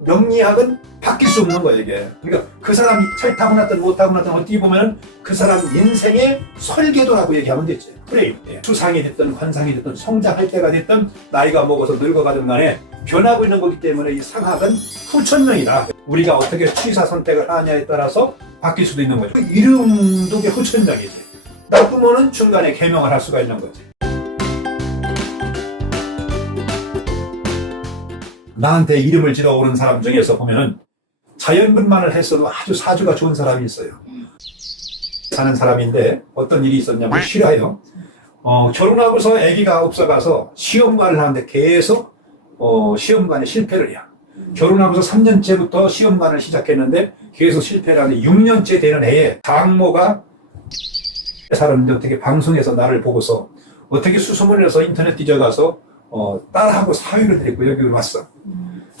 명리학은 바뀔 수 없는 거예요, 이게. 그러니까 그 사람이 잘 타고났든 못 타고났든 어떻게 보면은 그 사람 인생의 설계도라고 얘기하면 되지. 프레임. 예. 수상이 됐든 관상이 됐든 성장할 때가 됐든 나이가 먹어서 늙어가든 간에 변하고 있는 거기 때문에 이 상학은 후천명이다. 우리가 어떻게 취사 선택을 하냐에 따라서 바뀔 수도 있는 거죠. 그 이름도 후천명이지. 나쁘면은 중간에 개명을 할 수가 있는 거지. 나한테 이름을 지어 오른 사람 중에서 보면은 자연분만을 했어도 아주 사주가 좋은 사람이 있어요. 사는 사람인데 어떤 일이 있었냐면 실화요. 결혼하고서 아기가 없어가서 시험관을 하는데 계속 시험관에 실패를 해요. 결혼하고서 3년째부터 시험관을 시작했는데 계속 실패를 하는데 6년째 되는 해에 장모가 살았는데 어떻게 방송에서 나를 보고서 어떻게 수소문을 해서 인터넷 뒤져가서 딸하고 사위를 데리고 여기 왔어.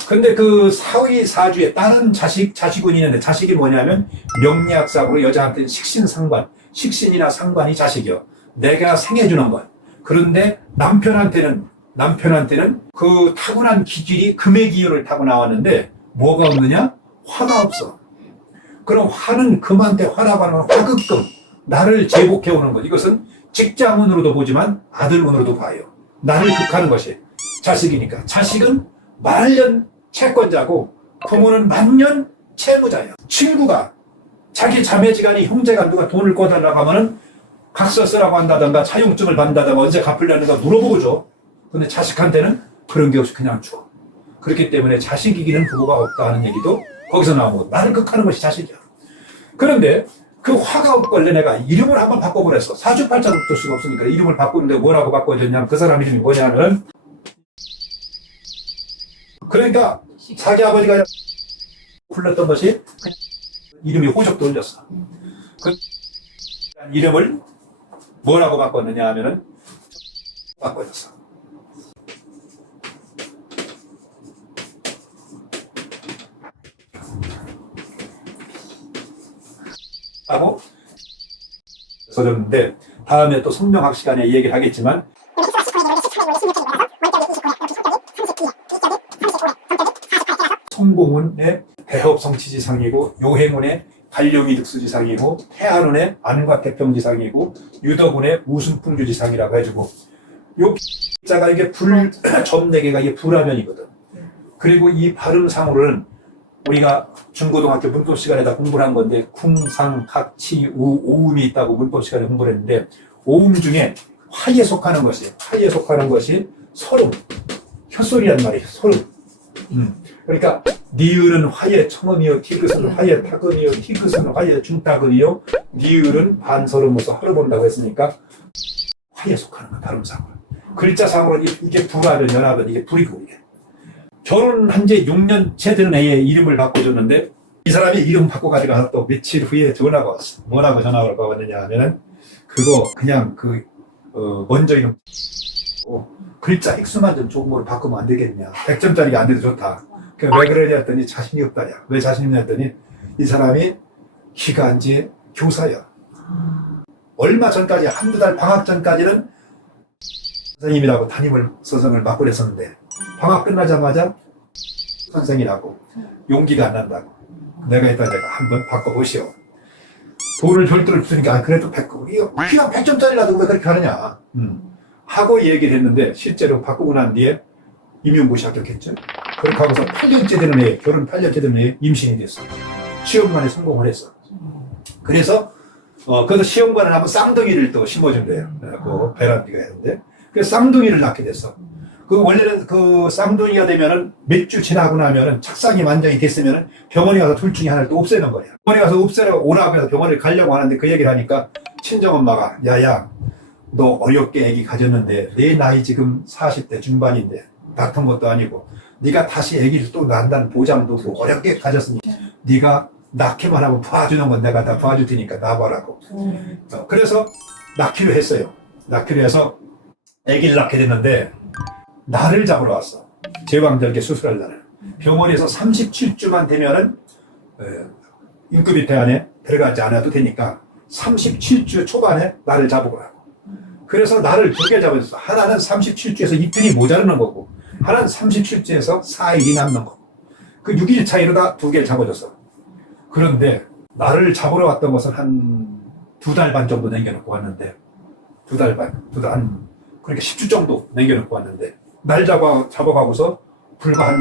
근데 그 사위 사주에 다른 자식운이 있는데 자식이 뭐냐면 명리학상으로 여자한테는 식신상관, 식신이나 상관이 자식이요. 내가 생해주는 것. 그런데 남편한테는 그 타고난 기질이 금의 기운을 타고 나왔는데 뭐가 없느냐? 화가 없어. 그럼 화는 금한테 화라고 하는 건 화극금. 나를 제복해오는 것. 이것은 직장운으로도 보지만 아들운으로도 봐요. 나를 극하는 것이 자식이니까. 자식은 만년 채권자고 부모는 만년 채무자예요. 친구가 자기 자매지간이 형제가 누가 돈을 꿔달라고 하면은 각서 쓰라고 한다던가 차용증을 받는다던가 언제 갚으려는가 물어보고 줘. 근데 자식한테는 그런 게 없이 그냥 줘. 그렇기 때문에 자식 이기는 부모가 없다 하는 얘기도 거기서 나오고 나를 극하는 것이 자식이야. 그런데 그 화가 없걸래 내가 이름을 한번 바꿔보랬어. 사주팔자도 뜰 수가 없으니까 이름을 바꾸는데 뭐라고 바꿔줬냐면 그 사람 이름이 뭐냐면 그러니까 자기 아버지가 불렀던 것이 이름이 호적도 올렸어. 그 이름을 뭐라고 바꿨느냐 하면은 바꿔줬어. 하고 써줬는데 다음에 또 성명학 시간에 얘기를 하겠지만 성공운의 대업성취지상이고 요행운의 관료미득수지상이고 태안운의 안과태평지상이고 유덕운의 우순풍주지상이라고 해주고 요 자가 이게 점 4개가 이게 불화면이거든. 그리고 이 발음상으로는 우리가 중고등학교 문법 시간에다 공부를 한 건데 궁상, 각치, 오음이 있다고 문법 시간에 공부를 했는데 오음 중에 화에 속하는 것이 설음, 혀소리란 말이에요. 설음. 그러니까 니을은 화에 청음이요, 티귿은 화에 타금이요, 티귿은 화에 중타금이요, 니을은 반설음으로서 하루 본다고 했으니까 화에 속하는 거 발음상으로. 글자상으로는 이게 불하면 연합은 이게 불이고 이게. 결혼한 지 6년째 되는 애에 이름을 바꿔줬는데 이 사람이 이름 바꿔가지고 또 며칠 후에 전화가 왔어. 뭐라고 전화가 왔느냐 하면은 그거 그냥 먼저 이름 글자 액수만 좀 좋은 걸로 바꾸면 안 되겠냐. 100점짜리가 안 돼도 좋다. 그러니까 왜 그러냐 했더니 자신이 없다냐. 왜 자신이 없냐 했더니 이 사람이 키가 이제 교사야. 얼마 전까지 한두 달 방학 전까지는 선생님이라고 담임을 서성을 맡고 그랬었는데 방학 끝나자마자 선생이라고 용기가 안 난다고. 내가 한번 바꿔보시오. 돈을 절대로 주니까 그래도 이거 그냥 100점짜리라도 왜 그렇게 하느냐 하고 얘기를 했는데 실제로 바꾸고 난 뒤에 임용고시 합격했죠. 그렇게 하고서 8년째 되는 애, 결혼 8년째 되는 애 임신이 됐어. 시험관에 성공을 했어. 그래서 그래서 시험관에 한번 쌍둥이를 또 심어준대요. 그 베란디가 했는데 그래서 쌍둥이를 낳게 됐어. 그 원래는 그 쌍둥이가 되면은 몇 주 지나고 나면은 착상이 완전히 됐으면은 병원에 가서 둘 중에 하나를 또 없애는 거야. 병원에 가서 없애라고 오라고 해서 병원을 가려고 하는데 그 얘기를 하니까 친정엄마가 야야 너 어렵게 애기 가졌는데 내 나이 지금 40대 중반인데 다툰 것도 아니고 네가 다시 애기를 또 낳는다는 보장도 없고 어렵게 가졌으니 네가 낳기만 하면 봐주는 건 내가 다 봐줄 테니까 낳아보라고. 그래서 낳기로 했어요. 낳기로 해서 애기를 낳게 됐는데 날을 잡으러 왔어. 제왕절개 수술할 날을. 병원에서 37주만 되면은 인구비 태안에 들어가지 않아도 되니까 37주 초반에 날을 잡으라고. 그래서 날을 2개 잡아줬어. 하나는 37주에서 이틀이 모자라는 거고 하나는 37주에서 4일이 남는 거고. 그 6일 차이로 다 2개를 잡아줬어. 그런데 나를 잡으러 왔던 것은 한 2달 반 정도 남겨놓고 왔는데 2달 반, 그러니까 10주 정도 남겨놓고 왔는데 날 잡아가고서 불과 한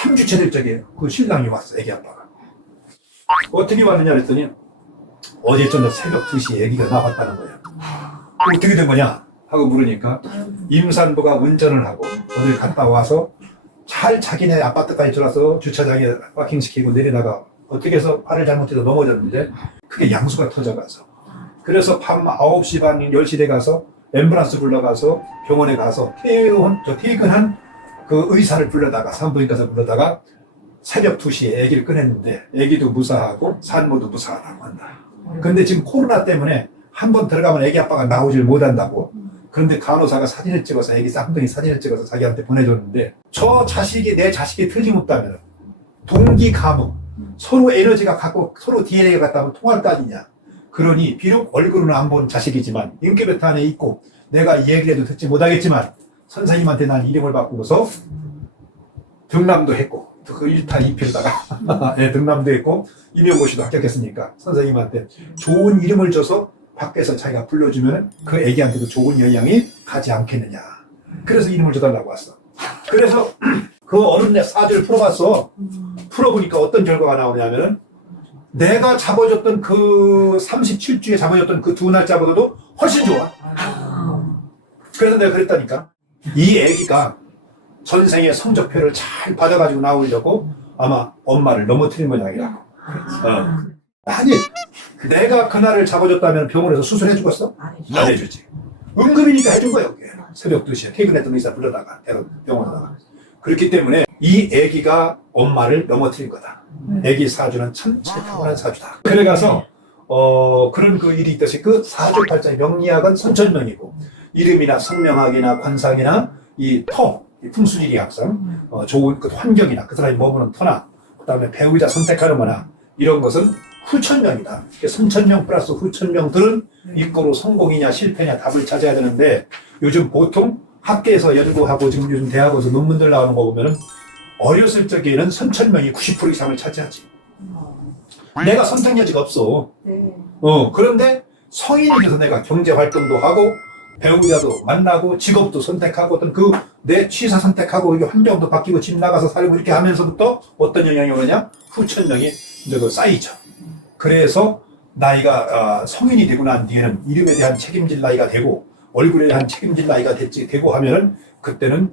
3주째 될 적에 그 신랑이 왔어. 애기 아빠가. 어떻게 왔느냐 그랬더니 어제 저녁 새벽 2시에 애기가 나왔다는 거야. 어떻게 된 거냐 하고 물으니까 임산부가 운전을 하고 어딜 갔다 와서 잘 자기네 아파트까지 들어와서 주차장에 파킹시키고 내리다가 어떻게 해서 팔을 잘못해서 넘어졌는데 그게 양수가 터져가서 그래서 밤 9시 반 10시 돼 가서 앰뷸런스 불러가서 병원에 가서 퇴근한 그 의사를 불러다가 산부인과에서 불러다가 새벽 2시에 아기를 꺼냈는데 아기도 무사하고 산모도 무사하다고 한다. 근데 지금 코로나 때문에 한번 들어가면 아기 아빠가 나오질 못한다고. 그런데 간호사가 사진을 찍어서 아기 쌍둥이 사진을 찍어서 자기한테 보내줬는데 저 자식이 내 자식이 틀림없다면 동기 가문 서로 에너지가 같고 서로 DNA가 같다면 통할 거 아니냐. 그러니 비록 얼굴은 안 본 자식이지만 인큐베이터 안에 있고 내가 이 얘기를 해도 듣지 못하겠지만 선생님한테 난 이름을 바꾸고서 등남도 했고 그 1타 2필다가 등남도 했고 임용고시도 합격했으니까 선생님한테 좋은 이름을 줘서 밖에서 자기가 불러주면 그 애기한테도 좋은 영향이 가지 않겠느냐. 그래서 이름을 줘달라고 왔어. 그래서 그 어른네 사주를 풀어봤어. 풀어보니까 어떤 결과가 나오냐면은 내가 잡아줬던 그 37주에 잡아줬던 그 2날짜보다도 훨씬 좋아. 그래서 내가 그랬다니까. 이 애기가 전생에 성적표를 잘 받아가지고 나오려고 아마 엄마를 넘어뜨린 모양이라고. 아니, 내가 그날을 잡아줬다면 병원에서 수술해 주겠어? 안 해주지. 응급이니까 해준 거야, 그게. 새벽 2시에 퇴근했던 의사 불러다가 병원에다가. 그렇기 때문에 이 애기가 엄마를 넘어뜨린 거다. 애기 사주는 참 타고난 사주다. 그래가서 그런 그 일이 있듯이 그 사주 팔자의 명리학은 선천명이고 이름이나 성명학이나 관상이나 이 풍수지리 항상 좋은 그 환경이나 그 사람이 머무는 터나 그다음에 배우자 선택하는 거나 이런 것은 후천명이다. 선천명 플러스 후천명들은 이거로 성공이냐 실패냐 답을 찾아야 되는데 요즘 보통 학계에서 연구하고 지금 요즘 대학에서 논문들 나오는 거 보면은 어렸을 적에는 선천명이 90% 이상을 차지하지. 내가 선택 여지가 없어. 그런데 성인이 돼서 내가 경제 활동도 하고 배우자도 만나고 직업도 선택하고 어떤 그 내 취사 선택하고 이게 환경도 바뀌고 집 나가서 살고 이렇게 하면서부터 어떤 영향이 오느냐? 후천명이 이제 그 쌓이죠. 그래서 나이가 성인이 되고 난 뒤에는 이름에 대한 책임질 나이가 되고 얼굴에 대한 책임질 나이가 되고 하면은 그때는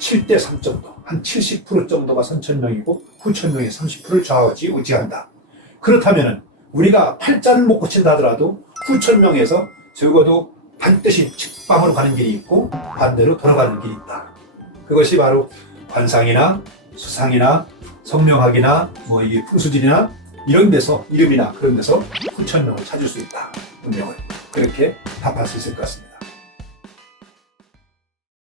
7대 3 정도, 한 70% 정도가 선천명이고 후천명이 30%를 좌우지한다. 그렇다면은 우리가 팔자를 못 고친다 하더라도 후천명에서 적어도 반드시 직방으로 가는 길이 있고 반대로 돌아가는 길이 있다. 그것이 바로 관상이나 수상이나 성명학이나 뭐 이게 풍수질이나 이런 데서 이름이나 그런 데서 후천명을 찾을 수 있다. 운명을 그렇게 답할 수 있을 것 같습니다.